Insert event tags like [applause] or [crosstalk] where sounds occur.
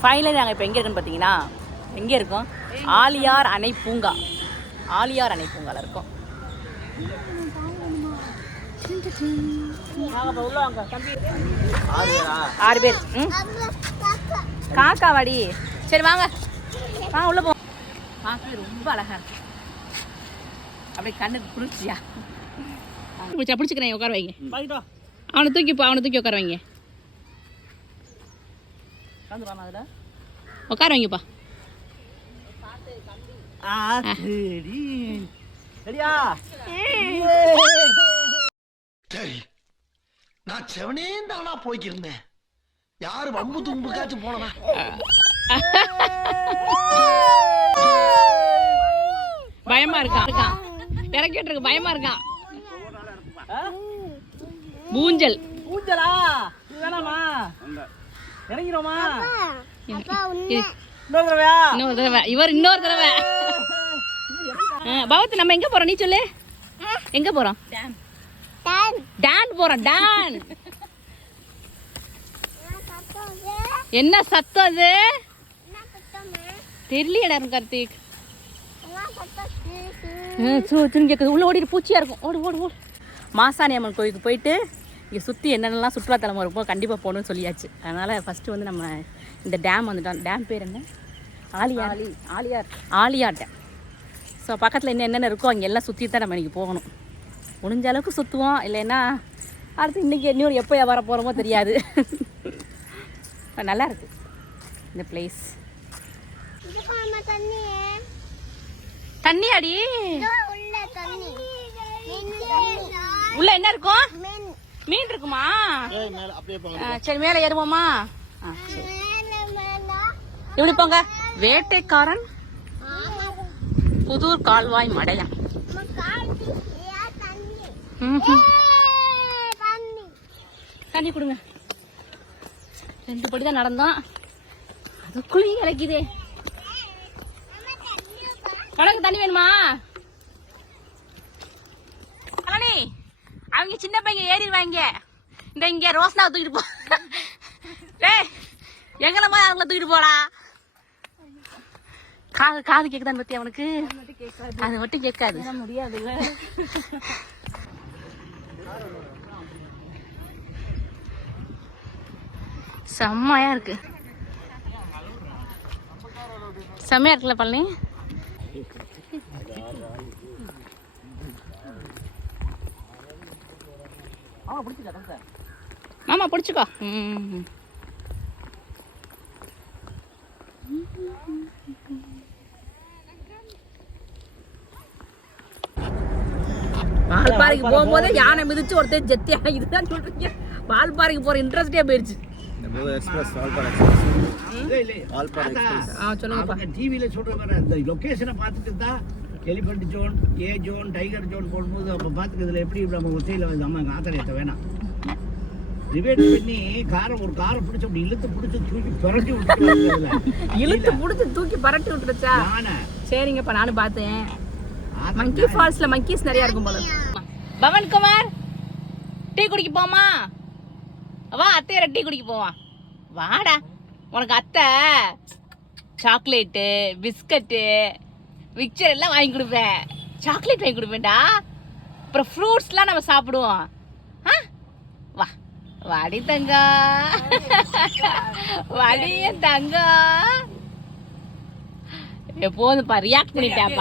Finally நாங்கள் இப்போ எங்கே இருக்குன்னு பார்த்தீங்கன்னா எங்கே இருக்கோம்? ஆலியார் அணை பூங்கா. ஆலியார் அணை பூங்கால இருக்கோம். ஆறு பேர். ம்? காக்கா வாடி. சரி வாங்க. வாங்க உள்ள போ. பார்க்கவே ரொம்ப அழகா இருக்கு. அப்படியே கண்ணுக்கு குளிர்ச்சியா. பிடிச்சா பிடிச்சிக்கிறேன் உட்கார வைங்க. அவனை தூக்கி போ அவனை தூக்கி உட்கார வைங்க. உட்கார வைங்கப்பா சரி. நான் செவனே தானா போய்க்கிருந்தேன். யாரு வம்பு தும்புக்காச்சும் போனனா பயமா இருக்கான் இருக்கான் இறக்கிட்டு இருக்கு? பயமா இருக்கான் ஊஞ்சல் ஊஞ்சலா இதுதானாமா இறங்கிடுவோமா? இது இன்னொரு தடவை. இவர் இன்னொரு தடவை. ஆ, பகவத் நம்ம எங்க போறோம்? நீ சொல்லு. எங்க போறோம்? டான். போறோம் டான். என்ன சத்தம் அது? தெரியலையடா கார்த்திக். சுன்னு கேட்குது உள்ள ஓடிட்டு பூச்சியா இருக்கும். ஓடு ஓடு ஓடு. மாசாணி அம்மன் கோயிலுக்கு போயிட்டு இங்கே சுற்றி என்னென்னலாம் சுற்றுலாத்தலமாக இருக்கும் கண்டிப்பாக போகணும்னு சொல்லியாச்சு. அதனால் ஃபஸ்ட்டு வந்து நம்ம இந்த டேம் வந்துட்டோம். டேம் பேர் என்ன? ஆலியார். ஆலியார். ஆலியார் டேம் ஸோ பக்கத்தில் என்ன என்னென்ன இருக்கோ அங்கே எல்லாம் சுற்றி தான் நம்ம இன்றைக்கி போகணும். முடிஞ்ச அளவுக்கு சுற்றுவோம் இல்லைன்னா அடுத்து இன்றைக்கி இன்னொரு எப்போ வர போகிறோமோ தெரியாது. [laughs] நல்லா இருக்கு. இந்த பிளேஸ் தண்ணி அடி உள்ள என்ன இருக்கும்? மீன் இருக்குமா சரி மேலே ஏறுவோமா. இப்படி போங்க வேட்டைக்காரன் புதூர் கால்வாய் மடையம். தண்ணி கொடுங்க. ரெண்டு படி தான் நடந்தோம் அதுக்குள்ளேயும் இறக்கிதே. உனக்கு தண்ணி வேணுமா பழனி அவங்க சின்ன பையன் ஏறிடுவாங்க. இந்த இங்க ரோஸ்னா தூக்கிட்டு போ. டேய் எங்களை மாதிரி அவங்கள தூக்கிட்டு போடா. காது காது கேக்குதான்னு பத்தி அவனுக்கு அது மட்டும் கேட்காது. முடியாது செம்மையா இருக்கு. செம்மையா இருக்குல்ல பழனி? ஆமா பிடிச்சிக்கா சார் மாமா பிடிச்சிக்கோ. ம் வால்பாறைக்கு போகும்போது யானை மிதிச்சு ஒருத்தர் ஜெத்தியா இதுதான் சொல்றீங்க. வால்பாறைக்கு போற இன்ட்ரெஸ்டே போயிருச்சு. இல்லை இல்லை ஆ சொல்லுங்கப்பா. டிவியில் சொல்ற மாதிரி அந்த லொக்கேஷனை பார்த்துட்டு தான் elephant zone A zone tiger zone போடும்போது அப்போ பார்த்துக்கிறதுல எப்படி நம்ம ஒத்தையில் வந்து அம்மா எங்கள் ஆத்தரையத்தை வேணாம். டிபேட் பண்ணி காரை ஒரு காரை பிடிச்சி அப்படி இழுத்து பிடிச்சி தூக்கி புரட்டி விட்டு இழுத்து புடிச்சு தூக்கி பரட்டி விட்டுருச்சா? சரிங்கப்பா நானும் பார்த்தேன் மங்கி ஃபால்ஸ்ல மங்கீஸ் நிறைய இருக்கும் போல. பவன் குமார் டீ குடிக்க போமா வா அத்தையோட டீ குடிக்க போவான் வாடா. உனக்கு அத்தை சாக்லேட்டு பிஸ்கட்டு மிக்சர் எல்லாம் வாங்கி கொடுப்பேன். சாக்லேட் வாங்கி கொடுப்பேன்டா. அப்புறம் ஃப்ரூட்ஸ்லாம் நம்ம சாப்பிடுவோம். ஆ? வா. வாடி தங்கா. வாடி தங்கா. எப்போதும் பா ரியாக்ட் பண்ணிட்டேன்ப்பா.